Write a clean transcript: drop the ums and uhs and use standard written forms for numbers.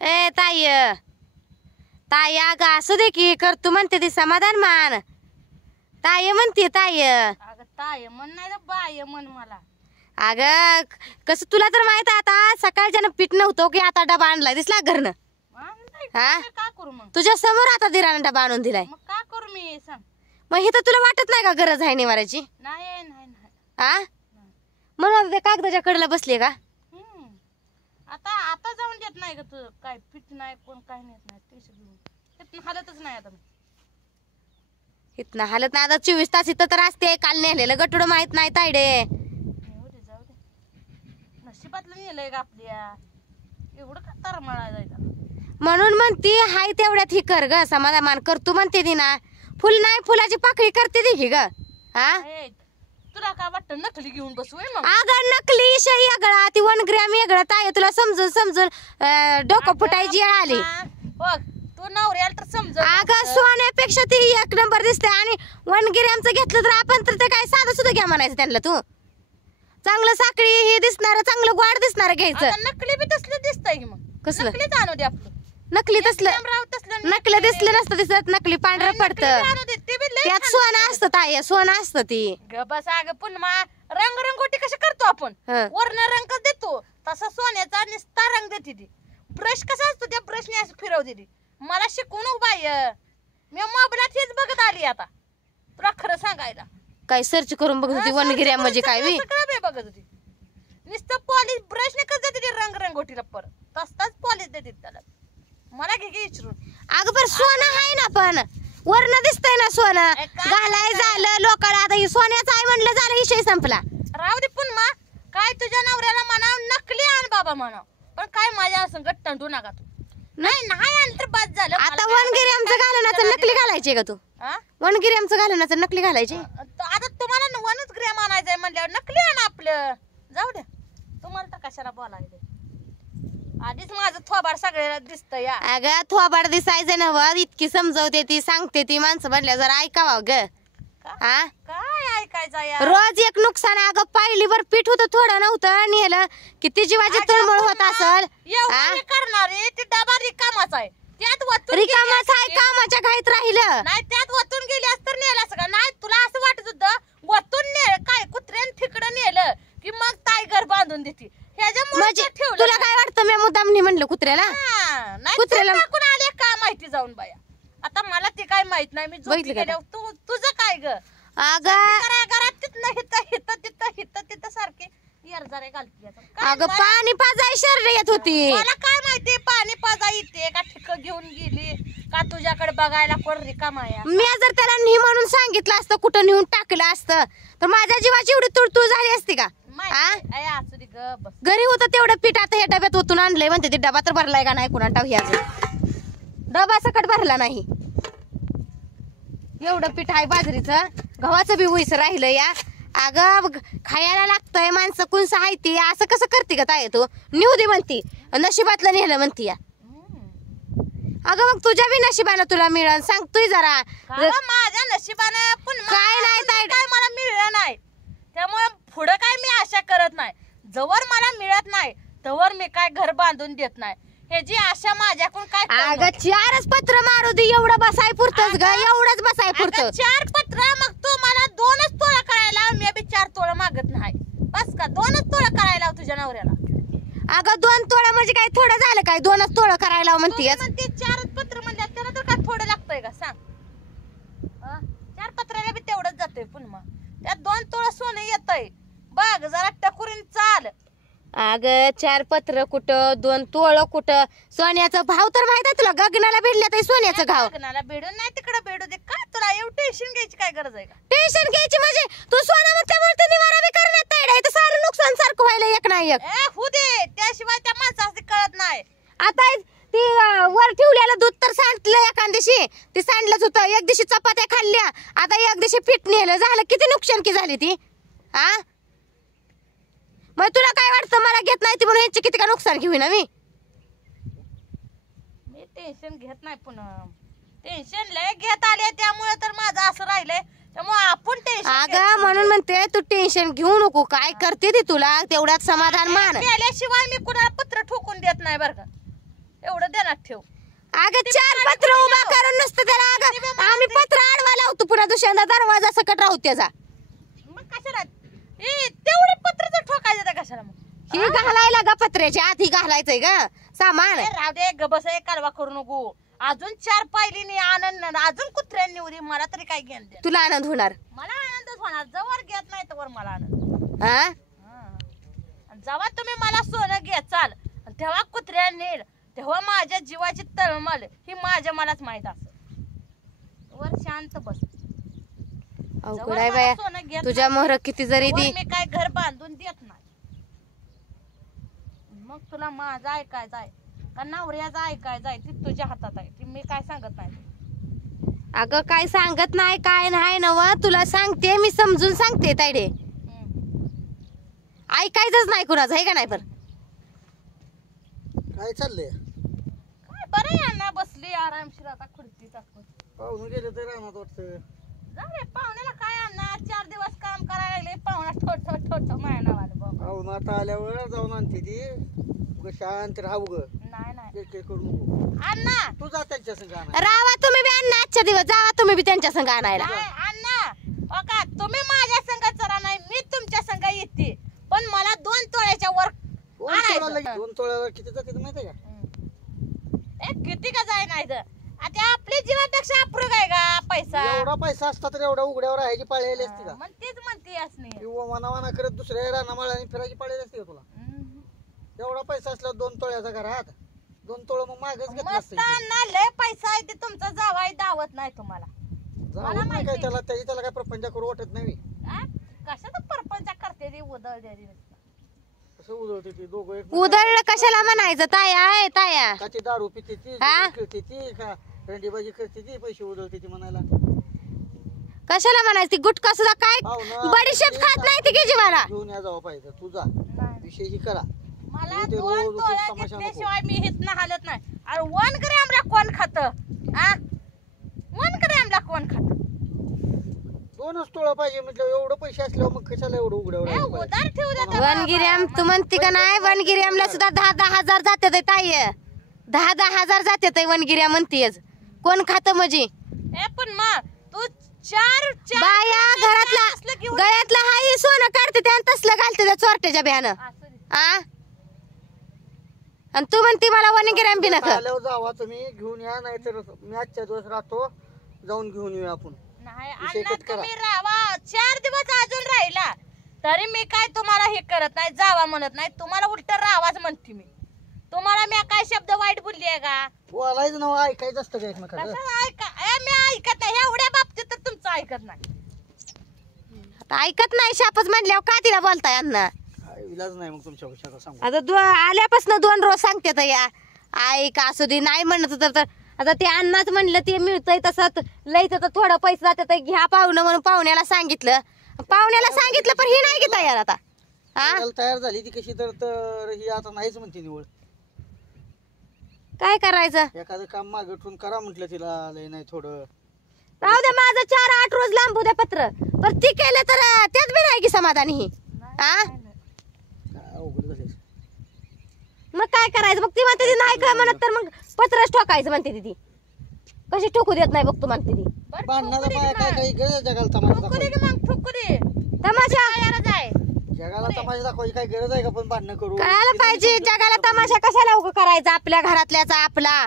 ए ताई ताई अगं असू दे की करतो म्हणते ती समाधान मान ताई म्हणते ताई अगं ताय म्हण नाही बाय म्हण मला. अगं कसं तुला तर माहित आहे आता सकाळच्यानं पीठ नव्हतं की आता डबा आणलाय दिसला घरनं. हा का करू मग तुझ्या समोर आता दिरानं डबा आणून दिलाय. मग का करू मी सांग. मग हे तर तुला वाटत नाही का गरज आहे निवाराची. नाही नाही नाही हा म्हणून ते कागदाच्या कडेला बसले का. आता आता जाऊन देत नाही का तू काय पीठ नाही कोण काय नेत नाही टेन्शन घेऊन तिथून हालतच नाही आता. इथनं हालत नाही आता 24 तास इथं तर असते. काल नेलेलं गटुडं माहित नाही तायडे. जाऊ दे नशिबातलं नेलंय का आपल्या एवढं का तरमळा जायचं. म्हणून म्हणती हाय तेवढ्यात ही कर ग समाधान करतो म्हणते ती ना. फुल नाही फुलाची पाकळी करते ती ग. हा तुला काय वाटतं नकली घेऊन बसू मग. अगं नकली शही वेगळा ती 1 ग्रॅम वेगळं ताई तुला समजून समजून डोकं फुटायची आली. बघ तू नवऱ्याला तर समज. अगं सोन्यापेक्षा ती 1 नंबर दिसते. आणि 1 ग्रॅमचं घेतलं तर आपण तर ते काय साधं सुद्धा घ्या म्हणायचं त्यांना. तू चांगलं साखळी हे दिसणार चांगलं गोड दिसणार घ्यायचं. नकली बी तसलं दिसतंय की मग कसलं नकलीच आणू दे आपलं. नकली तसलं नकली दिसलं नसतं दिसत नकली पांढरं पडतं त्यात सोनं असतं ताई सोनं असतं ती. बस अगं पुन्हा रंगरंगोटी कशी करतो आपण वर्ण रंग देतो तसा सोन्याचा निस्ता रंग देते ती. ब्रश कसा असतो त्या ब्रशने असं फिरवते ती. मला शिकवून बाय मी मोबाईलात हेच बघत आली आता तुला खरं सांगायला. काय सर्च करून बघत होती 1 ग्रॅम म्हणजे काय बघत होती नुसतं पॉलिश ब्रशने कसं देते रंगरंगोटीला परत तसताच पॉलिश देते त्याला. मला घे विचारून. अगं पण सोनं आहे ना पण वर्ण दिसतंय ना सोनं घालाय झालं लोकांना आता ही सोन्याचं आहे म्हणलं झालं विषय संपला. राहू दे पुन्हा काय तुझ्या नवऱ्याला म्हणाव नकली आण बाबा म्हणाव पण काय माझ्या असं गट्टंडू नका तू. नाही नाही आण तर बस झालं. आता 1 ग्रॅमचं घालण्याचं नकली घालायचे का तू. 1 ग्रॅमचं घालण्याचं नकली घालायचे. आता तुम्हाला 1 ग्रॅम आणायचंय म्हणल्यावर नकली आण आपलं. जाऊ दे तुम्हाला तर कशाला बोलायचं. आधीच माझं थोबाड सगळ्याला दिसतं या. अगं थोबाड दिसायचं ना वर इतकी समजवते ती सांगते ती माणसं म्हणल्या जरा ऐकावं ग. हा काय ऐकायचं या. रोज एक नुकसान. अगं पाहिलीवर पीठ होतं थोडं नव्हतं नेलं किती जीवाची तळमळ होत असल. करणारे ते डबा रिकामाच आहे त्यात रिकामाच आहे कामाच्या घाईत राहिलं नाही त्यात वतून गेली असत नेलं असं का. नाही तुला असं वाटत होतं वतून नेलं काय कुत्र्याने ठिकडं नेलं की मग ताई घर बांधून देते. म्हणजे तुला काय वाटतं मी मुद्दामनी म्हणलं कुत्र्याला. कुत्र्याला कोण आले का माहिती जाऊन बाया. आता मला ते काय माहित नाही मी झोपली गेल्यावर तुझं काय ग. घरात तिथं सारखे येरजारे घालते. अगं पाणी पाजाय शर्ट येत होती. मला काय माहिती पाणी पाजा येते का ठिक घेऊन गेली का तुझ्याकडे बघायला कोण रिकामा आहे. मी जर त्याला नी म्हणून सांगितलं असतं कुठं नेऊन टाकलं असतं तर माझ्या जीवाची एवढी तुळतुळ झाली असती का. घरी होतं तेवढं पीठ आता ह्या डब्यात ओतून आणलंय म्हणते ते डबा तर भरलाय का नाही कुणा टाव ह्याचं डबा सकट भरला नाही. एवढं पीठ आहे बाजरीचं गव्हाचं बी उईस राहिलं या. अगं खायला लागतंय माणसं कुणसं आहे ती असं कसं करते का ताई तू. निऊ दे म्हणती नशिबातलं नेलं म्हणती या. अगं मग तुझ्या बी नशिबानं तुला मिळेल सांगतोय जरा. माझ्या नशिबानं पण काय नाही काय मला मिळलं नाही त्यामुळे पुढं काय मी आशा करत नाही. जवळ मला मिळत नाही तवर मी काय घर बांधून देत नाही. हे जी आशा माझ्याकडून काय. अगं 4च पत्र मारू दे एवढं बसाय पुरतच ग एवढंच बसाय पुरतं. 4 पत्र मग तू मला 2च तोळा करायला मी बी 4 तोळा मागत नाही बस का. 2च तोळा करायला तुझ्या नवऱ्याला. अगं 2 तोळा म्हणजे काय थोडं झालं काय 2च तोळा करायला म्हणते. 4 पत्र म्हणजे त्याला तर काय थोडं लागतंय का सांग. 4 पत्राला बी तेवढंच जातंय पुन्हा त्यात 2 तोळा सोनं येतंय बघ जरा टकुरीन चाल. अगं 4 पत्र कुठं 2 तोळ कुठं. सोन्याचा भाव तर माहित आहे तुला गगनाला भिडल्या तर सोन्याचं भाव. गगनाला भिडून नाही तिकडे भेडू दे काय तुला एवढं टेन्शन घ्यायची काय गरज आहे का. टेन्शन घ्यायची म्हणजे तू सोनं म्हणते निवारा बी करणार नाही तर सारं नुकसान सारखं व्हायला एक नाही एक. होऊ दे त्याशिवाय त्या माणसाला कळत नाही. आता ती वर ठेवलेलं दूध तर सांडलं एका दिवशी ती सांडलंच होतं. एक दिवशी चपात्या खाल्ल्या आता एक दिवशी पीठ नेलं झालं किती नुकसान की झाली ती. हा मग तुला काय वाटतं मला घेत नाही ती म्हणून ह्याची किती का नुकसान घेऊ ना मी. टेन्शन घेत नाही पुन्हा टेन्शन लय घेत आले त्यामुळे तर माझं असं राहिलंय त्यामुळे आपण टेन्शन. अगं म्हणून म्हणते तू टेन्शन घेऊ नको काय करते ती तुला तेवढ्यात समाधान मान. केल्याशिवाय मी कुणाला पत्र ठोकून देत नाही बरं का एवढं ध्यानात ठेव. अगं 4 पत्र उभा करून नुसतं त्याला अगं आम्ही पत्र आडवा लावतो पुन्हा दुसऱ्यांदा दरवाजा सकट राहू त्याचा. मग कशाला तेवढे पत्र तर ठोकायचं त्या कशाला मग? ही घालायला ग पत्र्याच्या आत ही घालायचंय ग सामान. राहू दे गबस कालवा करू नको. अजून 4 पायलीनी आनंद अजून कुत्र्यांनी उरी मला तरी काय घेण दे. तुला आनंद होणार. मला आनंदच होणार जवळ घेत नाही तर मला आनंद. हा जेव्हा तुम्ही मला सोनं घेचाल तेव्हा कुत्र्या नेल तेव्हा माझ्या जीवाची तळमळ ही माझ्या मलाच माहित असत. वर शांत बस. अवघड आहे बाया तुझ्या मोहर किती जरी दी मी काय घर बांधून देत नाही. मग तुला माझं ऐकायचं आहे का नवऱ्याचं ऐकायचं आहे ती तुझ्या हातात आहे. ती मी काय सांगत नाही. अगं काय सांगत नाही काय नाही नव तुला सांगते मी समजून सांगते तायडे. ऐकायचंच नाही कुणाचं आहे का नाही. पण काय चाललंय काय बरं आहे अण्णा बसली आरामशीर आता खुर्ची टाकून. पाहून गेले तर रानात वाटतं. जाऊ पाहुण्याला काय अण्णा 4 दिवस काम करायला लागले पाहुणा ठोठ ठोठ ठोठ माझ्या नावाला बाबा. पाहून आता आल्यावर जाऊन आणते ती उगा शांत राहू ग. नाही नाही एक करू नको. अण्णा तू जा त्यांच्या संग आणा. रावा तुम्ही बी अण्णा आजच्या दिवस जावा तुम्ही बी त्यांच्या संग आणायला. नाही अण्णा ओ का तुम्ही माझ्या संग चला नाही मी तुमच्या संग येते पण मला 2 तोळ्याच्या वर 2 तोळ्याला किती जाते माहिती का? किती का जाय नाही तर आता आपली जीवापेक्षा अप्रूग आहे का पैसा. एवढा पैसा असता तर एवढा उघड्यावर राहायची पाळी आली असती का? मग तीच म्हणते असणे किंवा मनावाना करत दुसऱ्या रानामाळाने फिरायची पाळी आली असती का तुला? एवढा पैसा असला 2 तोळ्याचा घरात 2 तोळ मग मागच घेतलं मस्त असतं. अण्णा लय पैसा आहे ते तुमचा जावाई दावत नाही तुम्हाला. जाऊ नाही काय त्याला त्याला काय प्रपंच करू वाटत नाही. कशाचा परपंच करते ती उदळ द्यारी कसं उधळते ती दोघं एक उधळलं कशाला म्हणायचं ताया आहे ताया. का ती दारू पिते ती हा? खेळते ती का रंडीबाजी करते ती पैसे उधळते ती म्हणायला. कशाला म्हणायचं ती गुटखा सुद्धा काय पाहू ना, बडीशेप खात नाही ती की जीवाला. घेऊन या जावं पाहिजे तुझा विषय ही करा. मला ते 2 रोज तोळ्या तमाशा नको. घेतल्याशिवाय मी हितनं हालत नाही. अरे 1 ग्रॅमला कोण खात 1 ग्रॅमला कोण खात 2च तोळा पाहिजे म्हटलं एवढं पैसे असल्यावर मग कशाला एवढं उघड्यावर राहायला पाहिजे? उधार ठेवू देता वनगिऱ्याम तू म्हणते का नाही वनगिऱ्यामला सुद्धा 10-10 हजार जातात ताई. 10-10 हजार जातात वनगिऱ्या म्हणतेच. कोण खात म्हणजे पण मग तू 4 बाया घरातला गळ्यातला हाही सोनं काढते त्या तसलं घालते त्या चोरट्याच्या बिहानं. आ आणि तू म्हणते मला वनगिऱ्याम बी नका. आल्यावर जावा तुम्ही घेऊन या नाहीतर मी आजच्या दिवस राहतो जाऊन घेऊन येऊ आपण. नाही विषय अण्णा कट करा. तुम्ही राहा 4 दिवस अजून राहिला तरी मी काय तुम्हाला हे करत नाही जावा म्हणत नाही तुम्हाला उलट राहावाच म्हणते मी. तुम्हाला मी काय शब्द वाईट बोलली आहे का? बोलायचं नाव ऐकायचं असतं का एकमेकाचं? कसं मी ऐकत नाही एवढ्या बाबतीत तर तुमचं ऐकत नाही. आता ऐकत नाही शापच म्हणल्यावर का तिला बोलताय अण्णा. काय इलाज नाही मग तुमच्या कशाला सांगू. आता आल्यापासून 2 रोज सांगते तर या ऐक असू दे नाही म्हणत होतं तर आता ते अण्णाच म्हणलं ते मिळतंय तसं लयच तर थोडं पैसे जाते घ्या पाहुणं म्हणून पाहुण्याला सांगितलं पण ही नाही घेता यार आता. हा त्याला तयार झाली ती कशी तर ही आता नाहीच म्हणते निवड. काय करायचं एखादं काम मागे ठेवून करा म्हटलं तिला लय नाही थोडं. राहू दे माझं 4-8 रोज लांबू द्या पत्र पण ती केलं तर त्यात बी नाही की समाधानी ही. हा काय अवघड झाले. मग काय करायचं मग ती म्हणते ती नाही काय म्हणत तर मग पत्रच ठोकायचं म्हणते ती. कशी ठोकू देत नाही बघ तू म्हणते ती. बरं, भांडणाला ठोकू दे बाया की काय मग. काही गरज आहे जगाला तमाशा ठोकू दे दाखवायची? की मग ठोकू दे. तमाशा तयारच आहे. जगाला तमाशा दाखवायची काय गरज आहे का पण भांडणं करू? कळायला पाहिजे जगाला तमाशा कशाला उगा करायचा आपल्या घरातल्याचा आपला.